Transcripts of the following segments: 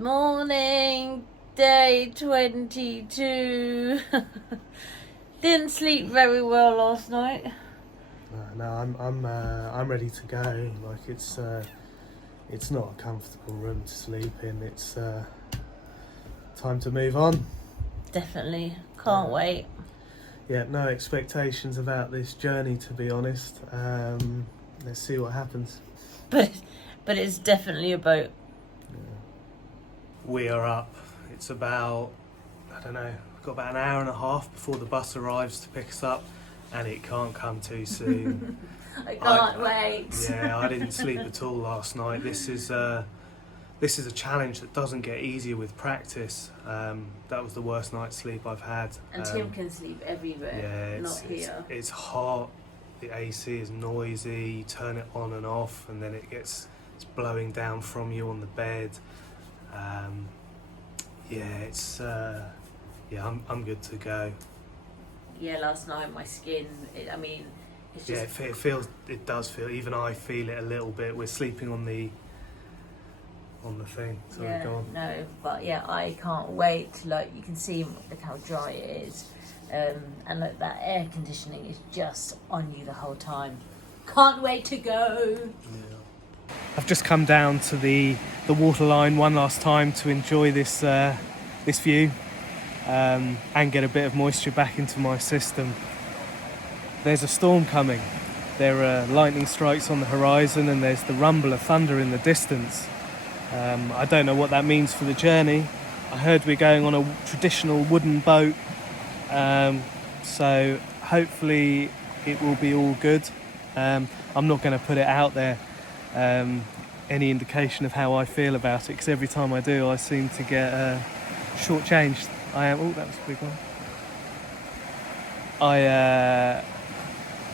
Morning, day 22. Didn't sleep very well last night. No, I'm ready to go. Like it's not a comfortable room to sleep in. It's time to move on. Definitely, can't wait. Yeah, no expectations about this journey, to be honest. Let's see what happens. But it's definitely a boat. We are up. It's about, I don't know, we've got about an hour and a half before the bus arrives to pick us up, and it can't come too soon. I can't wait. Yeah, I didn't sleep at all last night. This is a challenge that doesn't get easier with practice. That was the worst night's sleep I've had. And Tim can sleep everywhere, not here. It's hot, the AC is noisy, you turn it on and off, and then it's blowing down from you on the bed. I'm good to go. Yeah, last night my skin, it's just... Yeah, it does feel, even I feel it a little bit. We're sleeping on the thing. So yeah, go on. no, but yeah, I can't wait. Like, you can see, look how dry it is. And look, that air conditioning is just on you the whole time. Can't wait to go. Yeah. I've just come down to the waterline one last time to enjoy this view and get a bit of moisture back into my system. There's a storm coming. There are lightning strikes on the horizon, and there's the rumble of thunder in the distance. I don't know what that means for the journey. I heard we're going on a traditional wooden boat, so hopefully it will be all good. I'm not going to put it out there, any indication of how I feel about it, because every time I do I seem to get shortchanged. That was a big one.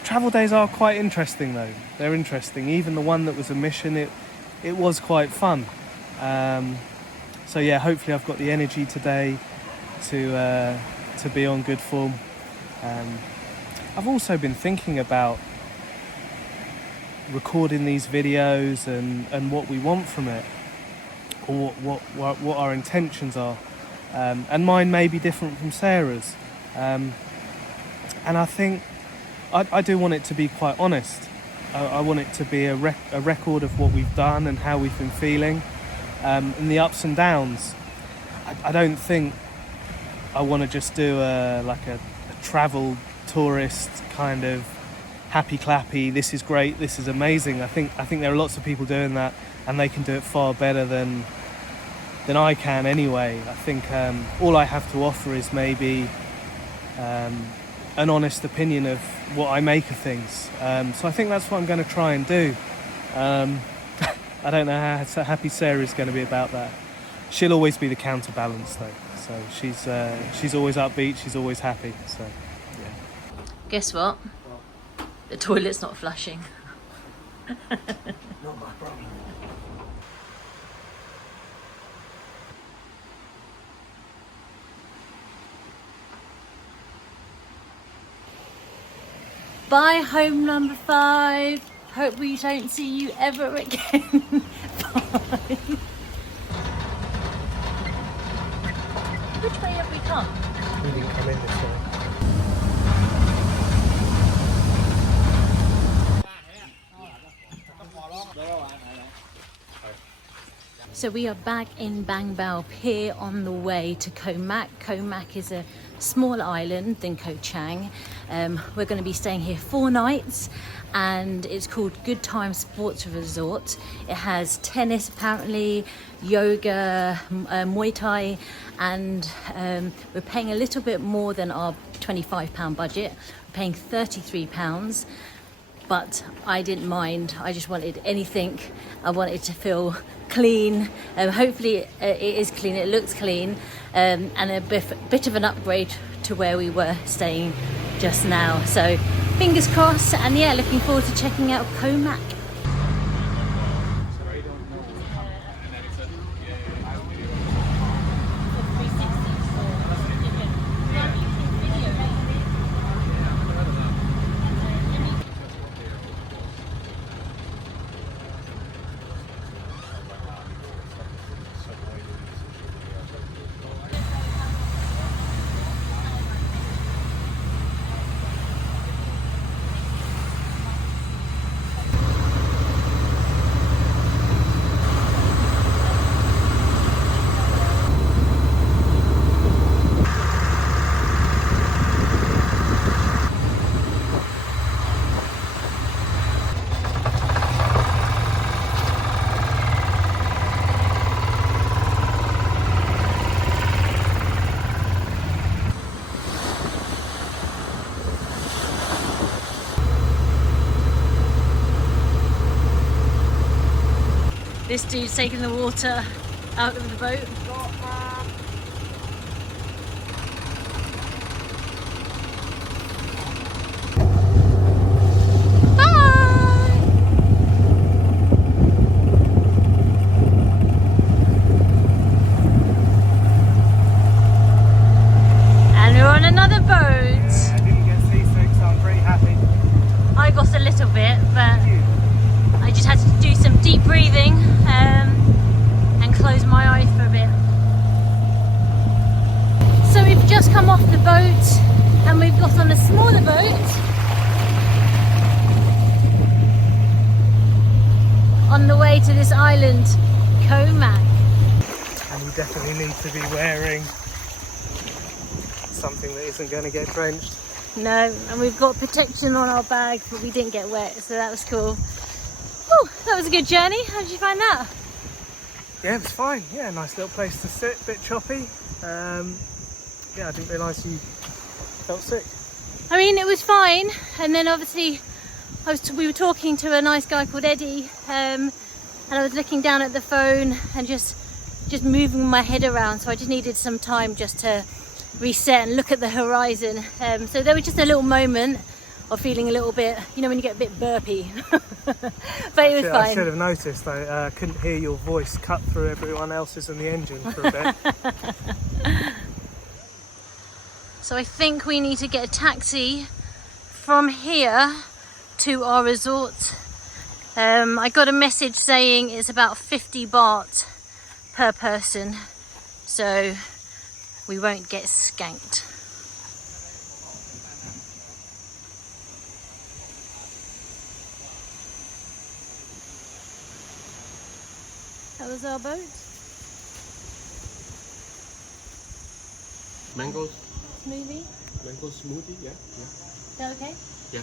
Travel days are quite interesting though. They're interesting. Even the one that was a mission, it was quite fun. So yeah, hopefully I've got the energy today to be on good form. I've also been thinking about recording these videos and what we want from it, or what our intentions are, and mine may be different from Sarah's, and I think I do want it to be quite honest. I want it to be a record of what we've done and how we've been feeling, and the ups and downs. I don't think I want to just do a travel tourist kind of happy clappy, this is great, this is amazing. I think there are lots of people doing that, and they can do it far better than I can anyway. I think all I have to offer is maybe an honest opinion of what I make of things. So I think that's what I'm going to try and do. I don't know how happy Sarah is going to be about that. She'll always be the counterbalance though. So she's always upbeat, she's always happy. So yeah. Guess what? The toilet's not flushing. Not my problem. Bye, home number 5. Hope we don't see you ever again. Bye. Which way have we come? We didn't come in this way. So we are back in Bang Bao Pier on the way to Koh Mak. Koh Mak is a smaller island than Koh Chang. We're going to be staying here 4 nights, and it's called Good Time Sports Resort. It has tennis apparently, yoga, Muay Thai, and we're paying a little bit more than our £25 budget. We're paying £33. But I didn't mind. I just wanted anything. I wanted to feel clean. Hopefully it is clean, it looks clean, and a bit of an upgrade to where we were staying just now. So fingers crossed, and yeah, looking forward to checking out Koh Mak. This dude's taking the water out of the boat. Another boat. Yeah, I didn't get seasick, so I'm pretty happy. I got a little bit, but I just had to do some deep breathing and close my eyes for a bit. So we've just come off the boat and we've got on a smaller boat on the way to this island, Koh Mak. And you definitely need to be wearing something that isn't going to get drenched. No, and we've got protection on our bag, but we didn't get wet, so that was cool. Whew, that was a good journey. How did you find that? Yeah, it was fine. Yeah, nice little place to sit, bit choppy. Yeah, I didn't realise you felt sick. I mean, it was fine, and then obviously we were talking to a nice guy called Eddy, and I was looking down at the phone and just moving my head around, so I just needed some time just to reset and look at the horizon. So there was just a little moment of feeling a little bit, you know, when you get a bit burpy. But it was fine. I should have noticed. I couldn't hear your voice cut through everyone else's in the engine for a bit. So I think we need to get a taxi from here to our resort. I got a message saying it's about 50 baht per person, so we won't get skanked. That was our boat. Mango Smoothie. mango smoothie, yeah. Is that okay? Yeah.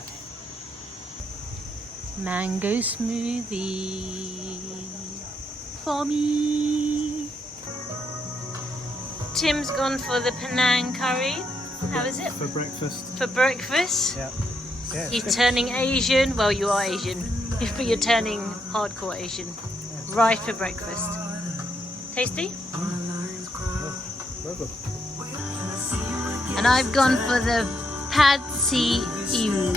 Mango smoothie for me. Tim's gone for the Penang curry. How is it? For breakfast. For breakfast? Yeah. Yeah. He's turning Asian. Well, you are Asian, but you're turning hardcore Asian. Right for breakfast. Tasty? Very good. And I've gone for the pad see ew.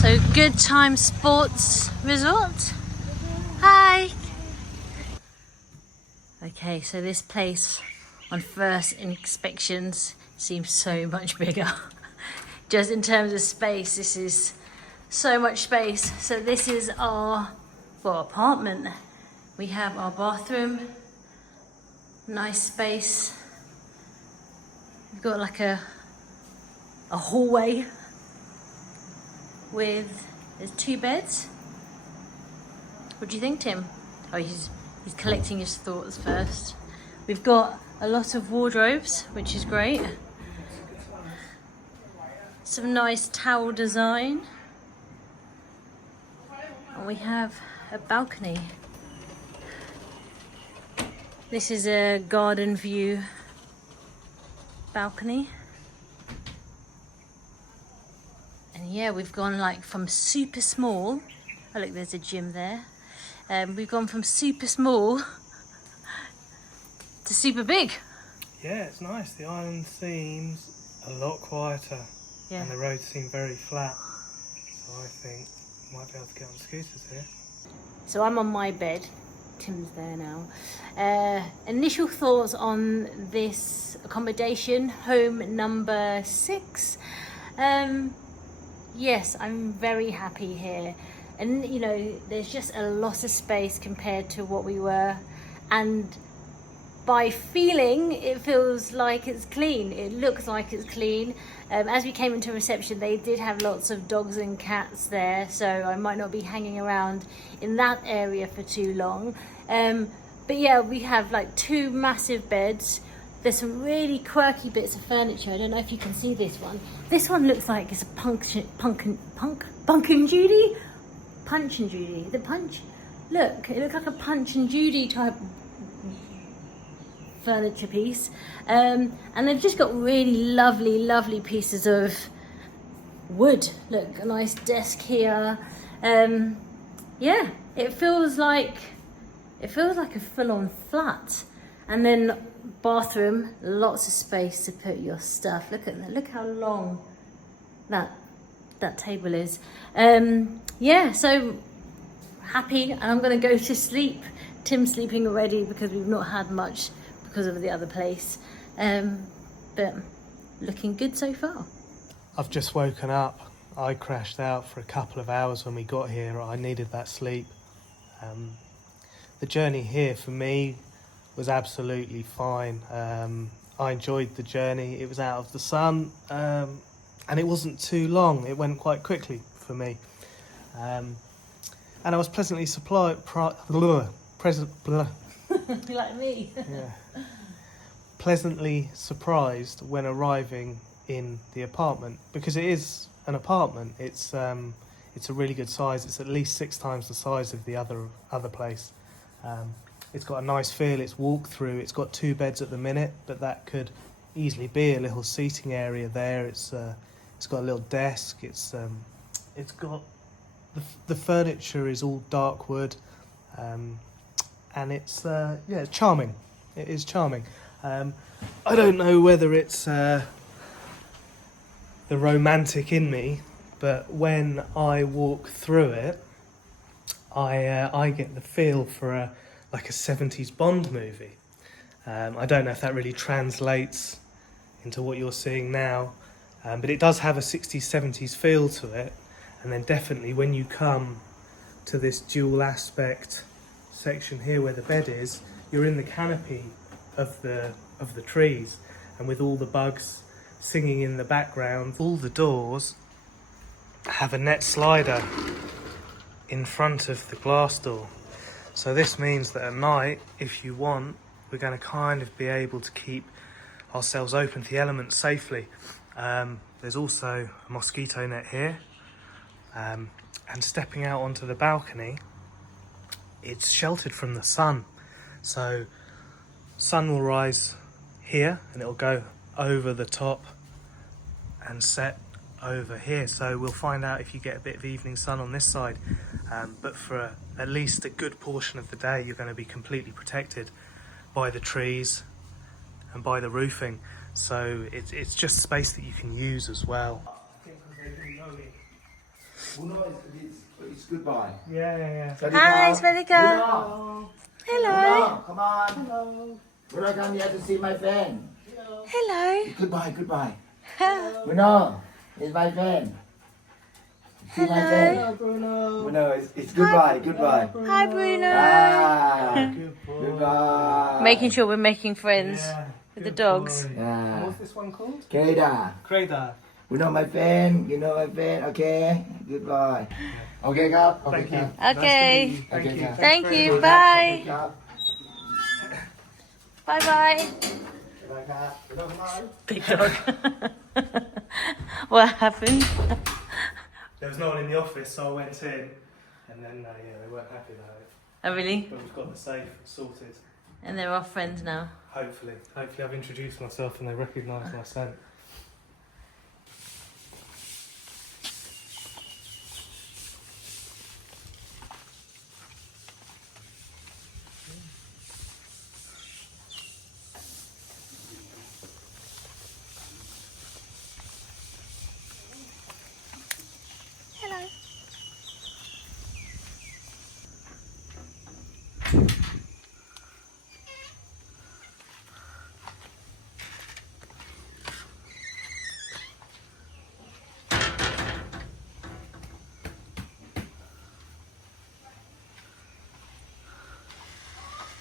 So Good Time Sports Resort. Hi. Okay, so this place on first inspections seems so much bigger. Just in terms of space, this is so much space. So this is our apartment. We have our bathroom, nice space. We've got like a hallway with there's 2 beds. What do you think, Tim? Oh, he's collecting his thoughts first. We've got a lot of wardrobes, which is great. Some nice towel design. And we have a balcony. This is a garden view balcony. And yeah, we've gone like from super small. Oh look, there's a gym there. We've gone from super small to super big. Yeah, it's nice. The island seems a lot quieter. Yeah. And the roads seem very flat. So I think we might be able to get on scooters here. So I'm on my bed. Tim's there now. Initial thoughts on this accommodation, home number 6. Yes, I'm very happy here. And you know, there's just a lot of space compared to what we were. And by feeling, it feels like it's clean. It looks like it's clean. As we came into reception, they did have lots of dogs and cats there, so I might not be hanging around in that area for too long. But yeah, we have like 2 massive beds, There's some really quirky bits of furniture. I don't know if you can see this one. This one looks like it's a Punch and Judy? Punch and Judy. The Punch? Look, it looks like a Punch and Judy type furniture piece. And they've just got really lovely pieces of wood. Look, a nice desk here. Yeah, it feels like a full-on flat. And then bathroom, lots of space to put your stuff. Look at that, look how long that table is. Yeah, so happy, and I'm gonna go to sleep. Tim's sleeping already because we've not had much because of the other place. But looking good so far. I've just woken up. I crashed out for a couple of hours when we got here. I needed that sleep. The journey here for me was absolutely fine. I enjoyed the journey. It was out of the sun, and it wasn't too long. It went quite quickly for me. And I was pleasantly Like me. Yeah. Pleasantly surprised when arriving in the apartment, because it is an apartment. It's a really good size. It's at least 6 times the size of the other place. It's got a nice feel. It's walk through. It's got 2 beds at the minute, but that could easily be a little seating area there. It's got a little desk. It's got the furniture is all dark wood, and it's charming. It is charming. I don't know whether it's the romantic in me, but when I walk through it, I get the feel for a 70s Bond movie. I don't know if that really translates into what you're seeing now, but it does have a 60s, 70s feel to it. And then definitely when you come to this dual aspect section here where the bed is, you're in the canopy of the trees, and with all the bugs singing in the background. All the doors have a net slider in front of the glass door. So this means that at night, if you want, we're going to kind of be able to keep ourselves open to the elements safely. There's also a mosquito net here. And stepping out onto the balcony, it's sheltered from the sun. So sun will rise here and it'll go over the top and set over here. So we'll find out if you get a bit of evening sun on this side. But for at least a good portion of the day, you're going to be completely protected by the trees and by the roofing. So it's just space that you can use as well. It's goodbye. Yeah. Hi, Svelika. Hello. Come on. Hello. When I come here to see my friend. Hello. Goodbye. Bruno, it's my friend. See my friend. Bruno, it's goodbye. Hi, Bruno. Goodbye. Making sure we're making friends with the dogs. Yeah. What's this one called? Kreda. Bruno, my friend. You know my friend. Okay. Goodbye. Okay, Kap. Thank you. Okay. Thank you. Thank you. Bye. Kap. Bye. Bye, Kap. Bruno, come on. Big dog. What happened? There was no one in the office, so I went in, and then they weren't happy about it. Oh, really? But we've got the safe sorted. And they're our friends now. Hopefully I've introduced myself and they recognise my scent. Hello.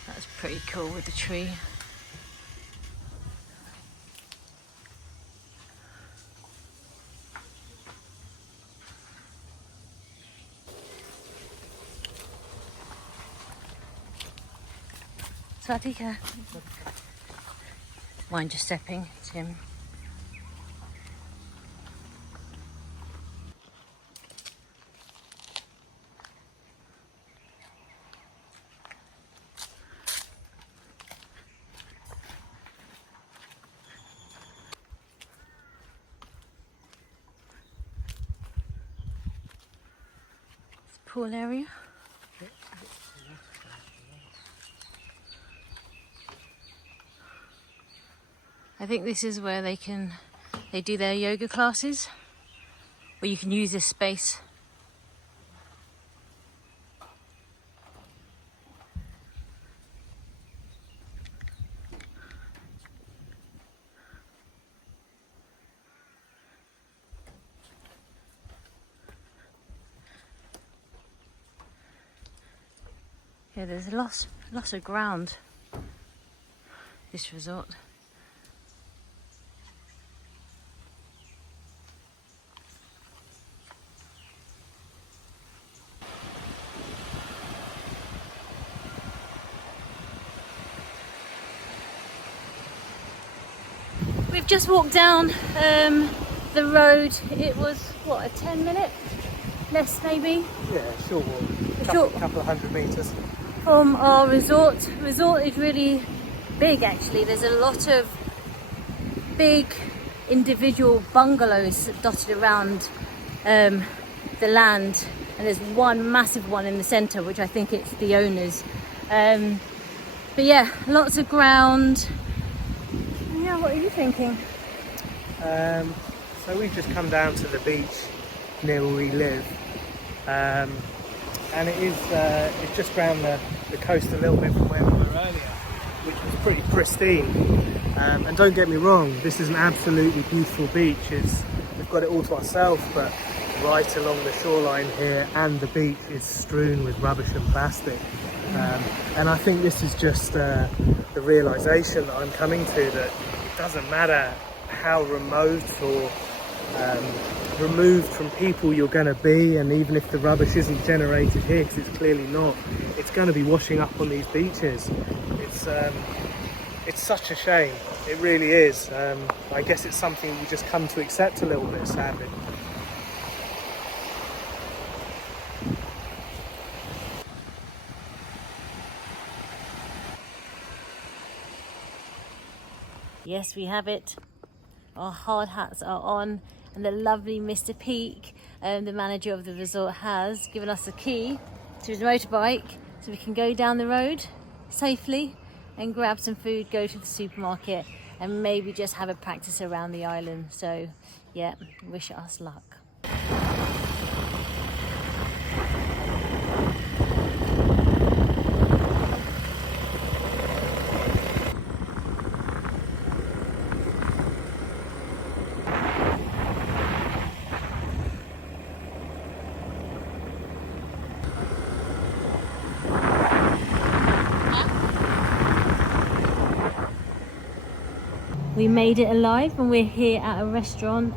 That's pretty cool with the tree. Swatika. Mind just stepping, Tim. Pool area. I think this is where they do their yoga classes, or you can use this space. Yeah, there's lots of ground, this resort. We've just walked down the road. It was, what, a 10-minute? Less maybe? Yeah, short walk. Couple of 100 metres. From our resort. Resort is really big actually. There's a lot of big individual bungalows dotted around the land, and there's one massive one in the centre, which I think it's the owners. But yeah, lots of ground. Yeah, what are you thinking? So we've just come down to the beach near where we live, and it's just round the coast a little bit from where we were earlier, which was pretty pristine. And don't get me wrong, this is an absolutely beautiful beach. We've got it all to ourselves, but right along the shoreline here and the beach is strewn with rubbish and plastic. And I think this is just the realisation that I'm coming to, that it doesn't matter how remote or removed from people you're going to be, and even if the rubbish isn't generated here, because it's clearly not, it's going to be washing up on these beaches. It's such a shame, it really is. I guess it's something we just come to accept a little bit, sadly. Yes, we have it. Our hard hats are on, and the lovely Mr. Peak, the manager of the resort, has given us a key to his motorbike so we can go down the road safely and grab some food, go to the supermarket, and maybe just have a practice around the island. So yeah, wish us luck. We made it alive, and we're here at a restaurant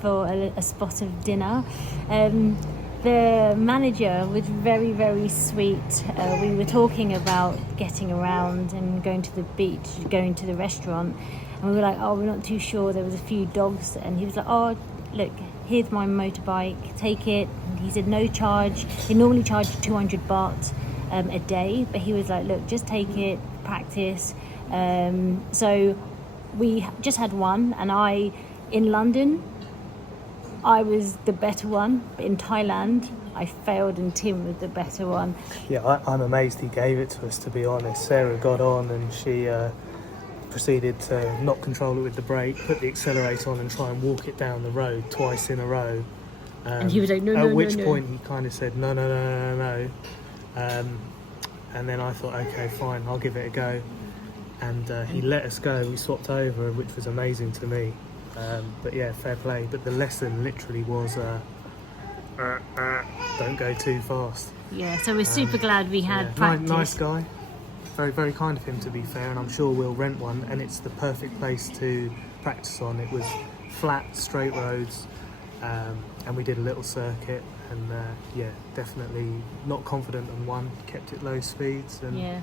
for a spot of dinner. The manager was very, very sweet. We were talking about getting around and going to the beach, going to the restaurant, and we were like, oh, we're not too sure. There was a few dogs, and he was like, oh, look, here's my motorbike, take it. And he said no charge. They normally charge 200 baht a day, but he was like, look, just take it, practice. So we just had one, and in London, I was the better one, but in Thailand, I failed and Tim was the better one. Yeah, I'm amazed he gave it to us, to be honest. Sarah got on and she proceeded to not control it with the brake, put the accelerator on and try and walk it down the road twice in a row. And he was like, no, at which point he kind of said, no. And then I thought, okay, fine, I'll give it a go. And he let us go. We swapped over, which was amazing to me. But yeah, fair play. But the lesson literally was don't go too fast. Yeah, so we're super glad we had practice. Nice guy. Very, very kind of him, to be fair, and I'm sure we'll rent one, and it's the perfect place to practice on. It was flat, straight roads, and we did a little circuit, and yeah, definitely not confident on one, kept it low speeds, and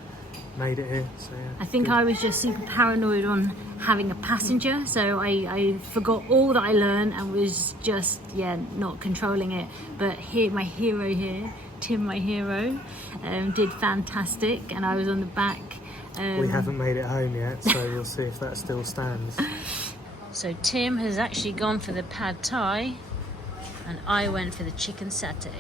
made it here. So yeah. I think good. I was just super paranoid on having a passenger, so I forgot all that I learned and was just not controlling it. But here, my hero here, Tim, my hero, did fantastic, and I was on the back. We haven't made it home yet, so we'll see if that still stands. So Tim has actually gone for the pad thai, and I went for the chicken satay.